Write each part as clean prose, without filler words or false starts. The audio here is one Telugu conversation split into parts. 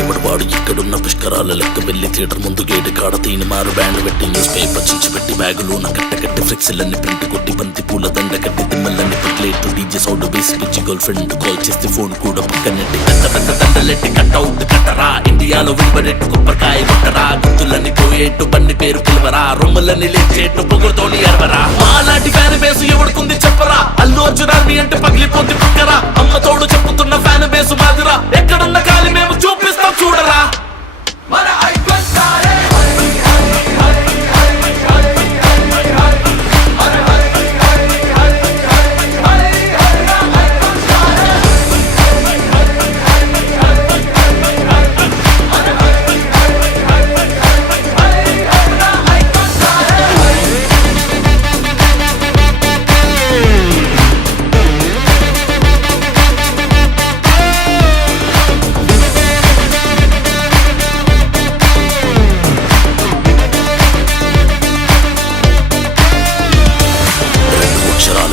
ఎవడు ఇక్కడున్న పుష్కరాల లెక్క వెళ్ళి థియేటర్ ముందు గేటు కాడ తీని మారు బ్యాండ్ పెట్టి న్యూస్ పేపర్ చించి పెట్టి బ్యాగులోన కట్టకట్టి ఫ్లెక్సీలన్నీ ప్రింట్ కొట్టి బంతి పూల దండ కట్టి దిమ్మలన్నీ ప్లేట్ డీజే సౌండ్ బేస్ పిచ్చి గర్ల్ ఫ్రెండ్ కాల్ చేస్తే ఫోన్ కూడా పక్కనెట్టి పెద్ద పెద్ద దండలెట్టి కట్అవుట్ కట్టరా ఇండియాలో వినబడేట్టు కొబ్బరికాయ కొట్టరా గుర్తులన్నీ పోయేట్టు బండి పేరు పిలవరా రొమ్ములన్నీ లేచేట్టు పొగుడుతోని ఎరవరా మాలాంటి ఫ్యాన్ బేసు ఎవడుకుంది చెప్పరా అల్లు అర్జున్ ఆర్మీ అంటే పగిలిపోద్ది పక్కరా అమ్మ తోడు చెప్పుతున్న ఫ్యాన్ బేసు మాదిరా ఎక్కడున్న కాలి మేము చూపిస్తాం చూడరా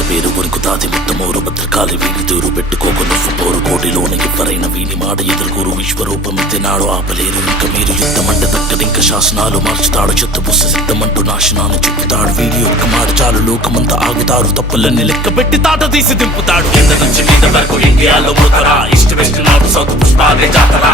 పేరు కొనుకుతాది మొత్తమోరు భద్రకాలి వీరి దూరు పెట్టుకోక నువ్వు పోరు కోటిలోన ఎవరైనా వీని మాట ఎదుర్కోరు విశ్వరూపం ఎత్తినాడు ఆపలేరు ఇంకా మీరు యుద్ధమంటే దక్కడింక శాసనాలు మార్చుతాడు చెత్త బుస్స సిద్ధమంటూ నాశనాన్ని చెప్పుతాడు వీడి యొక్క మాట చాలు లోకమంతా ఆగుతారు తప్పులన్నీ లెక్క పెట్టి తాట తీసి దింపుతాడు కింద నుంచి మీద వరకు ఇండియాలో పోతారా ఈస్ట్ వెస్ట్ నార్త్ సౌత్ పుష్పాలే జాతరా